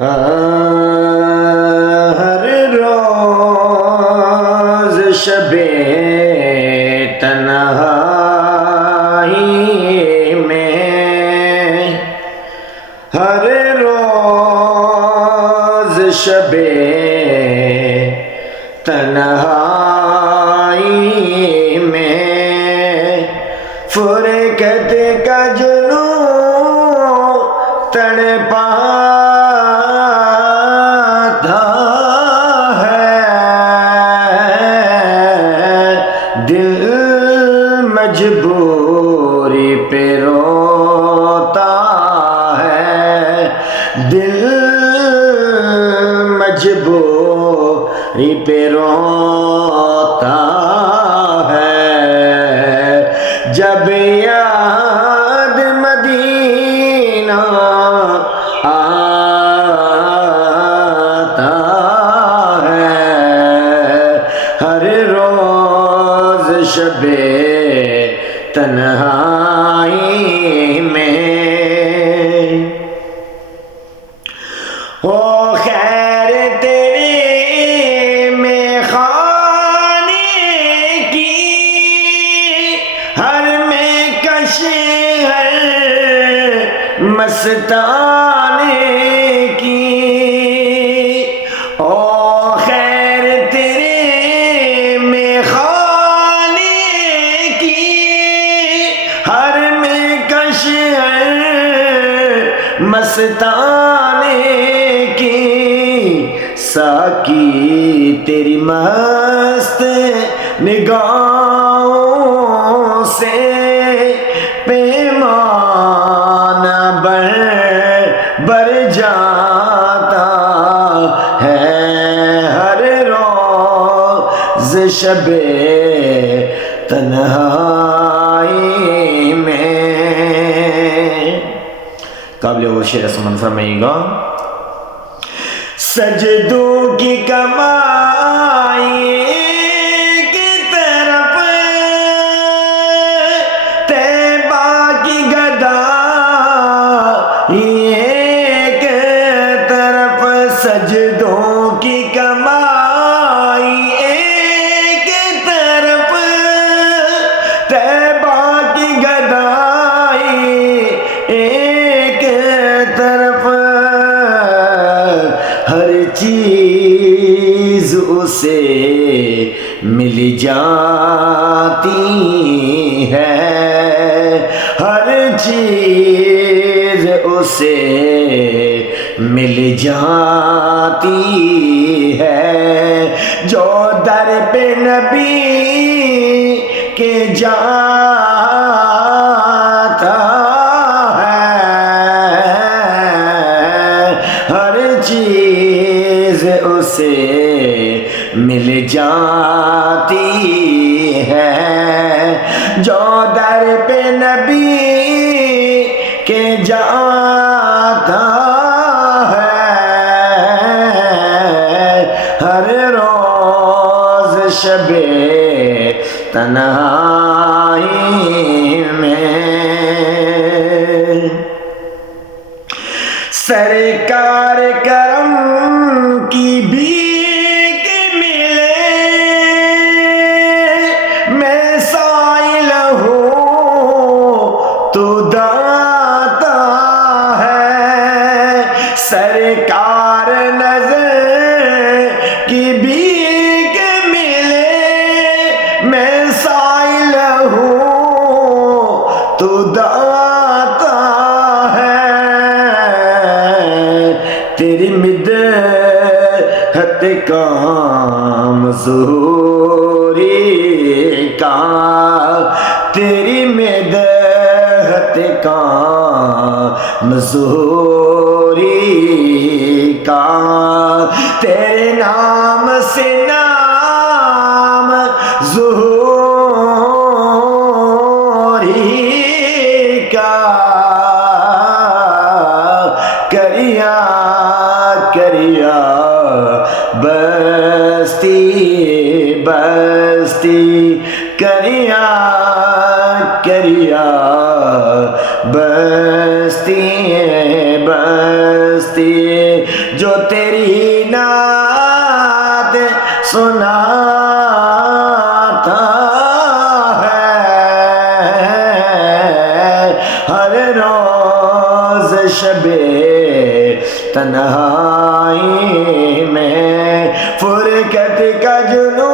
ہر روز شب تنہائی میں، ہر روز شب تنہائی میں، فرقت کا جنون تڑپاتا ہے، دل مجبوری پہ روتا ہے، دل مجبوری پہ روتا ہے، جب یاد مدینہ آتا ہے، ہر روز شب تنہائی میں۔ ہو خیر تیرے میخانے کی، ہر میں کش ہر مستانے کی، او خیر تیرے میخانے کی، ہر میں کش ہر مستانے کی، ساقی تیری مست نگاہوں سے پیمانہ بر جاتا ہے، ہر روز شب تنہائی میں۔ قابل وہ شعر سمن فرمائیے گا، سجدوں کی کمائی کی طرف طیبہ کی گدائی ایک طرف، سجدوں کی کمائی ایک طرف طیبہ کی گدائی ایک طرف، ہر چیز اسے مل جاتی ہے، ہر چیز اسے مل جاتی ہے، جو در پہ نبی کے جاتا ہے، ہر چیز اسے مل جاتی ہے، جو در پہ نبی کے جاتا ہے، ہر روز شب تنہائی میں۔ سرکار کرم کی بھیک ملے میں سائل ہوں تو داتا ہے، سرکار نظر کی بھیک ملے میں سائل ہوں تو داتا ہے، تیری مدحت کام ظہوری کا، تیری مدحت کام ظہوری کا، تیرے نام سے نام ظہوری کا، کریا کریا بستی بستی، کریا کریا بستی بستی، جو تیری نعت سناتا ہے ہر روز شب تنہائی میں فرقت کا جنون